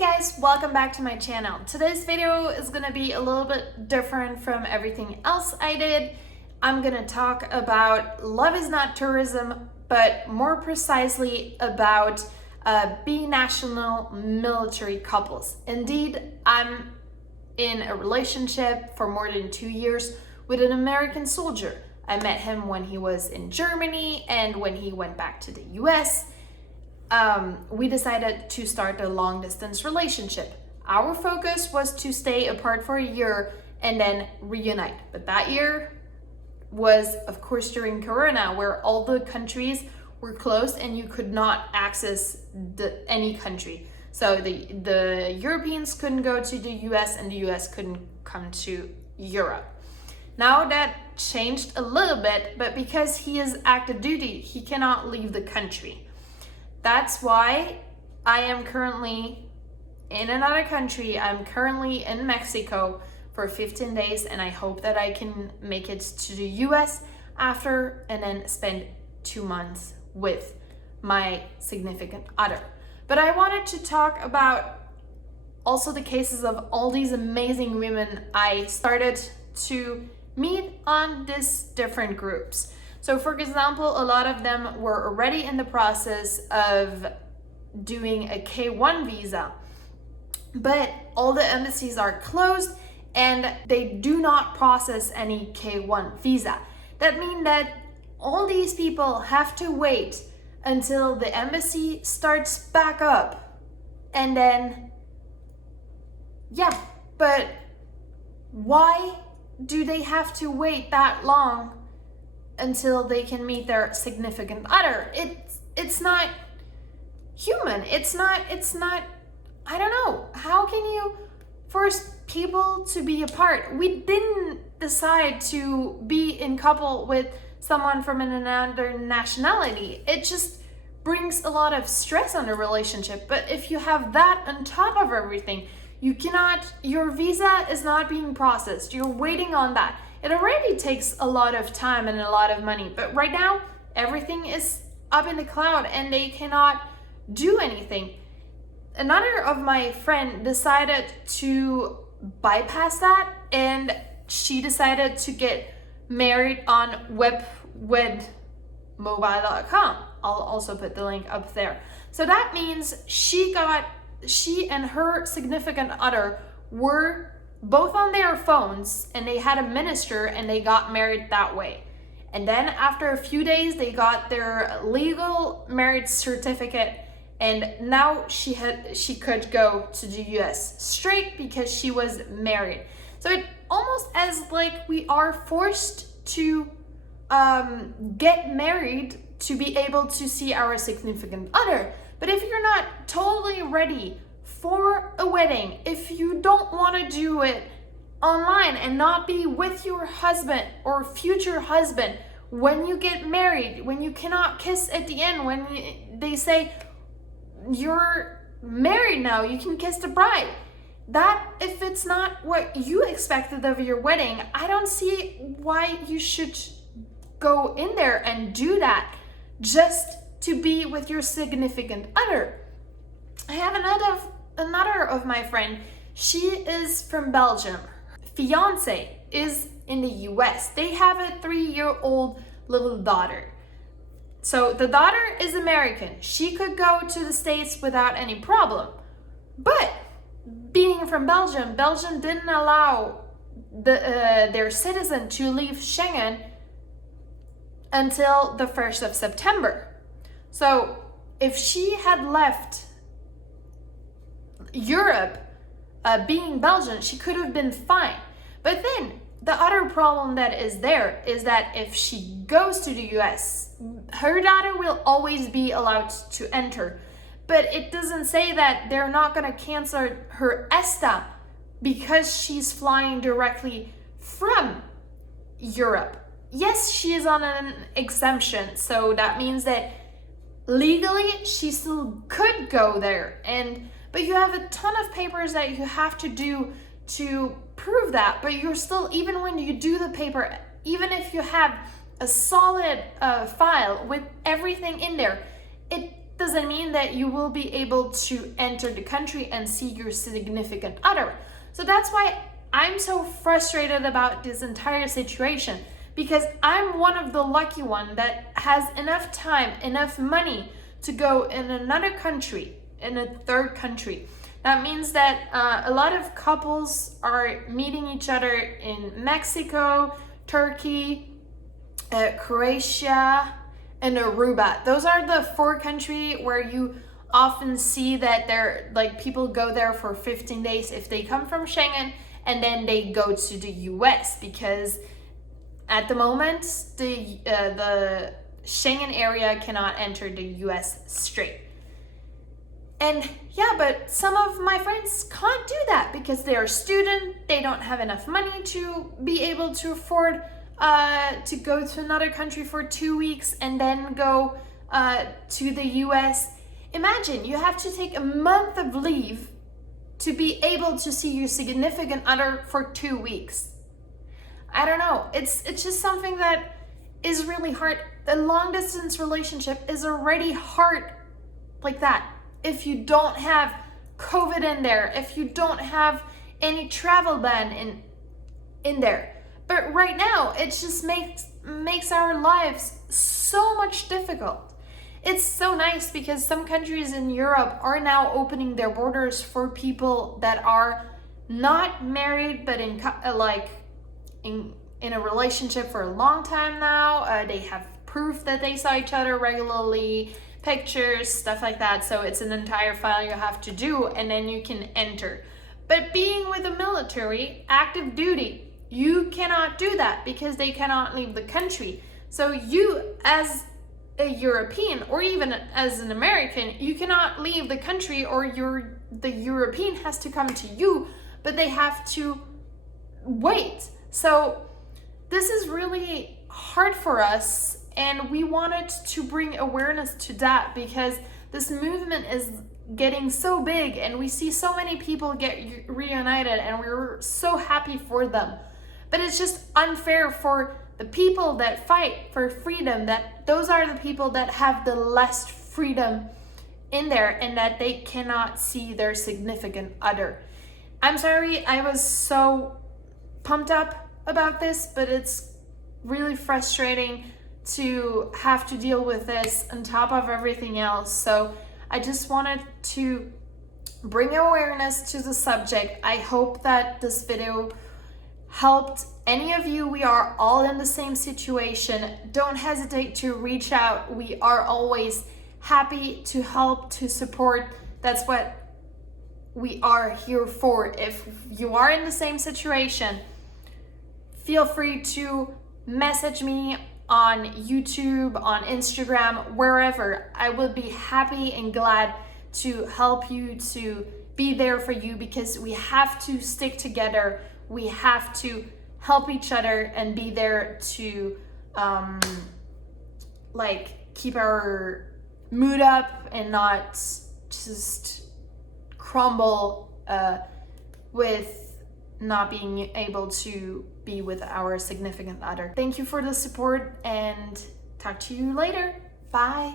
guys, welcome back to my channel. Today's video is gonna be a little bit different from everything else I did. I'm gonna talk about love is not tourism, but more precisely about binational military couples. Indeed, I'm in a relationship for more than 2 years with an American soldier. I met him when he was in Germany and when he went back to the US. We decided to start a long distance relationship. Our focus was to stay apart for a year and then reunite. But that year was, of course, during Corona, where all the countries were closed and you could not access any country. So the Europeans couldn't go to the US and the US couldn't come to Europe. Now that changed a little bit, but because he is active duty, he cannot leave the country. That's why I am currently in another country. I'm currently in Mexico for 15 days and I hope that I can make it to the US after and then spend 2 months with my significant other. But I wanted to talk about also the cases of all these amazing women I started to meet on these different groups. So for example, a lot of them were already in the process of doing a K1 visa, but all the embassies are closed and they do not process any K1 visa. That means that all these people have to wait until the embassy starts back up. And then, yeah, but why do they have to wait that long until they can meet their significant other? It's not human. It's not, I don't know. How can you force people to be apart? We didn't decide to be in couple with someone from another nationality. It just brings a lot of stress on a relationship. But if you have that on top of everything, you cannot, your visa is not being processed. You're waiting on that. It already takes a lot of time and a lot of money, but right now everything is up in the cloud and they cannot do anything. Another of my friend decided to bypass that and she decided to get married on webwedmobile.com. I'll also put the link up there. So that means she and her significant other were both on their phones and they had a minister and they got married that way. And then after a few days, they got their legal marriage certificate and now she could go to the US straight because she was married. So it almost as like we are forced to get married to be able to see our significant other. But if you're not totally ready for a wedding, if you don't want to do it online and not be with your husband or future husband when you get married, when you cannot kiss at the end, when they say you're married now, you can kiss the bride. That, if it's not what you expected of your wedding, I don't see why you should go in there and do that just to be with your significant other. I have another of my friend. She is from Belgium. Fiance is in the US. They have a 3-year-old little daughter. So the daughter is American. She could go to the States without any problem. But being from Belgium, Belgium didn't allow their citizen to leave Schengen until the 1st of September. So if she had left Europe, being Belgian, she could have been fine. But then the other problem that is there is that if she goes to the US, her daughter will always be allowed to enter. But it doesn't say that they're not going to cancel her ESTA because she's flying directly from Europe. Yes, she is on an exemption, so that means that legally she still could go there, but you have a ton of papers that you have to do to prove that. But you're still, even when you do the paper, even if you have a solid file with everything in there, it doesn't mean that you will be able to enter the country and see your significant other. So that's why I'm so frustrated about this entire situation, because I'm one of the lucky one that has enough time, enough money to go in another country, in a third country. That means that a lot of couples are meeting each other in Mexico, Turkey, Croatia, and Aruba. Those are the 4 countries where you often see that they're like people go there for 15 days if they come from Schengen, and then they go to the US, because at the moment the Schengen area cannot enter the US straight. And yeah, but some of my friends can't do that because they're a student, they don't have enough money to be able to afford to go to another country for 2 weeks and then go to the US. Imagine you have to take a month of leave to be able to see your significant other for 2 weeks. I don't know, it's just something that is really hard. The long distance relationship is already hard like that. If you don't have COVID in there, if you don't have any travel ban in there. But right now, it just makes our lives so much difficult. It's so nice because some countries in Europe are now opening their borders for people that are not married, but in a relationship for a long time now. They have proof that they saw each other regularly, pictures, stuff like that. So it's an entire file you have to do, and then you can enter. But being with the military, active duty, you cannot do that because they cannot leave the country. So you, as a European or even as an American, you cannot leave the country, or the European has to come to you, but they have to wait. So this is really hard for us, and we wanted to bring awareness to that because this movement is getting so big and we see so many people get reunited, and we're so happy for them. But it's just unfair for the people that fight for freedom, that those are the people that have the less freedom in there and that they cannot see their significant other. I'm sorry I was so pumped up about this, but it's really frustrating to have to deal with this on top of everything else. So I just wanted to bring awareness to the subject. I hope that this video helped any of you. We are all in the same situation. Don't hesitate to reach out. We are always happy to help, to support. That's what we are here for. If you are in the same situation, feel free to message me on YouTube, on Instagram, wherever. I will be happy and glad to help you, to be there for you, because we have to stick together. We have to help each other and be there to keep our mood up and not just crumble with not being able to be with our significant other. Thank you for the support, and talk to you later. Bye.